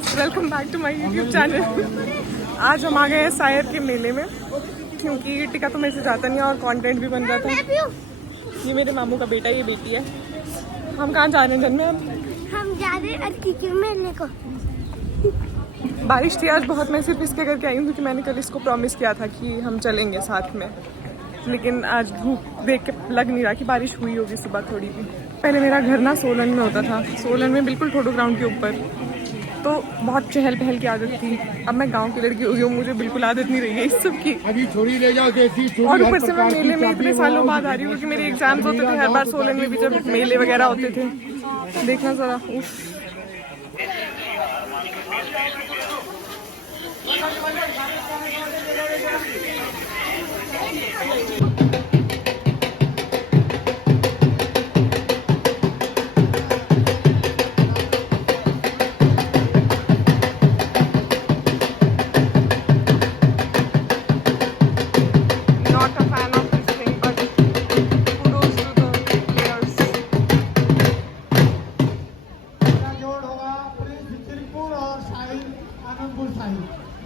Guys, welcome back to my YouTube channel. आज हम आ गए हैं सायर के मेले में क्योंकि टिका तो मेरे से जाता नहीं है और कंटेंट भी बन रहा था। ये मेरे मामू का बेटा, ये बेटी है। हम कहाँ जा रहे हैं जन्मे? हम जा रहे हैं अर्की मेले को। बारिश थी आज बहुत, मैं सिर्फ इसके करके आई हूँ क्योंकि मैंने कल इसको प्रॉमिस किया था कि हम चलेंगे साथ में, लेकिन आज धूप देख के लग नहीं रहा कि बारिश हुई होगी सुबह थोड़ी भी। पहले मेरा घर ना सोलन में होता था, सोलन में बिल्कुल ठोडो ग्राउंड के ऊपर, तो बहुत चहल पहल की आदत थी। अब मैं गांव की लड़की हो गई हूँ, मुझे बिल्कुल आदत नहीं रही है इस सब की। अभी छोरी ले जाओ कैसी और ऊपर से मैं मेले में इतने सालों बाद आ रही हूँ क्योंकि मेरे एग्जाम्स होते थे हर बार सोलन में भी, जब मेले वगैरह होते थे। देखना जरा, उफ।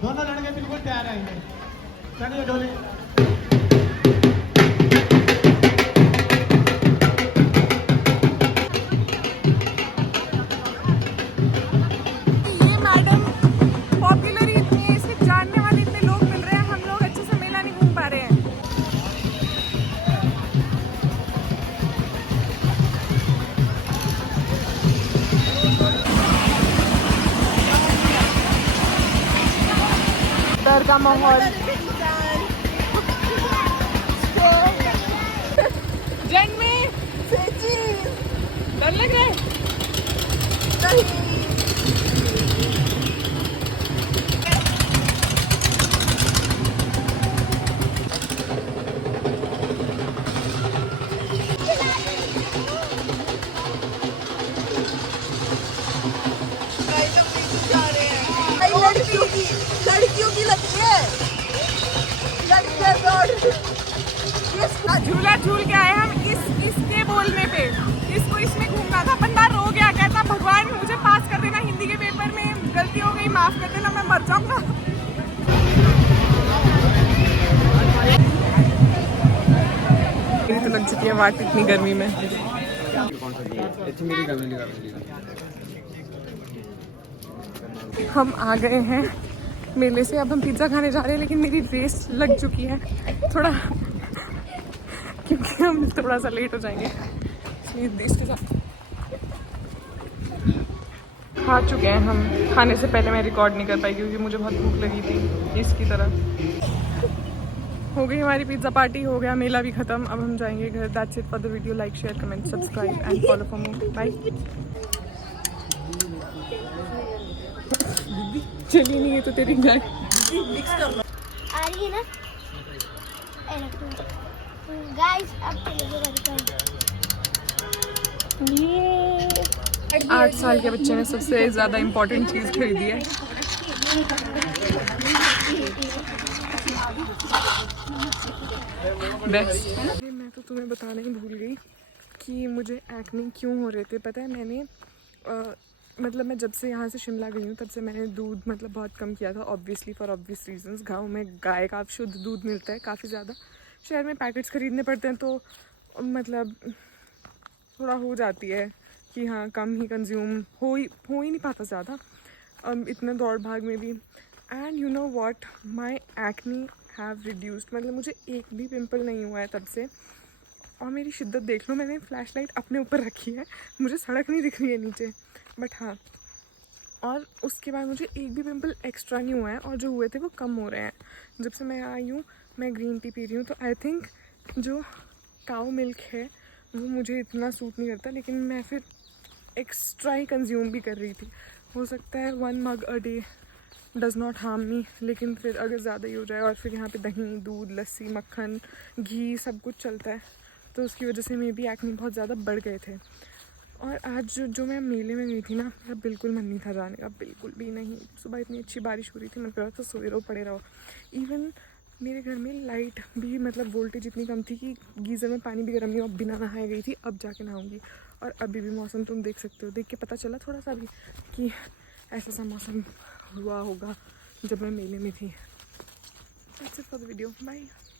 दोनों लड़के बिल्कुल तैयार रहेंगे। चलिए डोली। ये मैडम पॉपुलर ही इतनी है, इसके जानने वाले इतने लोग मिल रहे हैं, हम लोग अच्छे से मेला नहीं घूम पा रहे हैं। डर का माहौल। जंग में डर लग रहा है। लड़कियों की लगती है। झूला झूल के आए हम इसके बोलने पे, इसको इसमें घूमना था। बंदा रो गया, कहता भगवान मुझे पास कर देना हिंदी के पेपर में, गलती हो गई माफ कर देना, मैं मर जाऊंगा। मेरी तो लग चुकी है वाट इतनी गर्मी में। हम आ गए हैं मेले से, अब हम पिज्ज़ा खाने जा रहे हैं, लेकिन मेरी रेस लग चुकी है थोड़ा क्योंकि हम थोड़ा सा लेट हो जाएंगे। इसके साथ खा चुके हैं हम, खाने से पहले मैं रिकॉर्ड नहीं कर पाई क्योंकि मुझे बहुत भूख लगी थी। इसकी तरह हो गई हमारी पिज़्ज़ा पार्टी, हो गया मेला भी ख़त्म। अब हम जाएंगे घर। That's it for the video. Like share comment subscribe and follow for more. Bye. चली नहीं है तो तेरी गाय आ रही है ना गाइस, अब ये 8 साल के बच्चे ने सबसे ज़्यादा इम्पोर्टेंट चीज़ खरीदी है। बेस्ट। मैं तो तुम्हें बताना ही भूल गई कि मुझे एक्ने क्यों हो रहे थे। पता है, मैंने मतलब मैं जब से यहाँ से शिमला गई हूँ तब से मैंने दूध मतलब बहुत कम किया था, ऑब्वियसली फॉर ऑब्वियस रीजंस। गाँव में गाय का शुद्ध दूध मिलता है काफ़ी ज़्यादा, शहर में पैकेट्स ख़रीदने पड़ते हैं, तो मतलब थोड़ा हो जाती है कि हाँ कम ही कंज्यूम हो ही नहीं पाता ज़्यादा इतने दौड़ भाग में भी। And you know what, my acne have reduced. मतलब मुझे एक भी पिंपल नहीं हुआ है तब से, और मेरी शिद्दत देख लो। मैंने फ्लैशलाइट अपने ऊपर रखी है, मुझे सड़क नहीं दिख रही है नीचे, बट हाँ। और उसके बाद मुझे एक भी पिंपल एक्स्ट्रा नहीं हुआ है, और जो हुए थे वो कम हो रहे हैं जब से मैं आई हूँ। मैं ग्रीन टी पी रही हूँ, तो आई थिंक जो काऊ मिल्क है वो मुझे इतना सूट नहीं करता, लेकिन मैं फिर एक्स्ट्रा ही कंज्यूम भी कर रही थी। हो सकता है 1 mug a day does not harm me, लेकिन फिर अगर ज़्यादा ही हो जाए, और फिर यहाँ पे दही, दूध, लस्सी, मक्खन, घी सब कुछ चलता है, तो उसकी वजह से मे बी एक्ने बहुत ज़्यादा बढ़ गए थे। और आज जो मैं मेले में गई थी ना, मेरा बिल्कुल मन नहीं था जाने का, बिल्कुल भी नहीं। सुबह इतनी अच्छी बारिश हो रही थी, मन कर रहा था सोए रहो, पड़े रहो। इवन मेरे घर में लाइट भी मतलब वोल्टेज इतनी कम थी कि गीज़र में पानी भी गर्म नहीं, अब बिना नहाए गई थी, अब जाके नहाऊंगी। और अभी भी मौसम तुम देख सकते हो, देख के पता चला थोड़ा सा भी कि ऐसा सा मौसम हुआ होगा जब मैं मेले में थी। That's it for the video. Bye.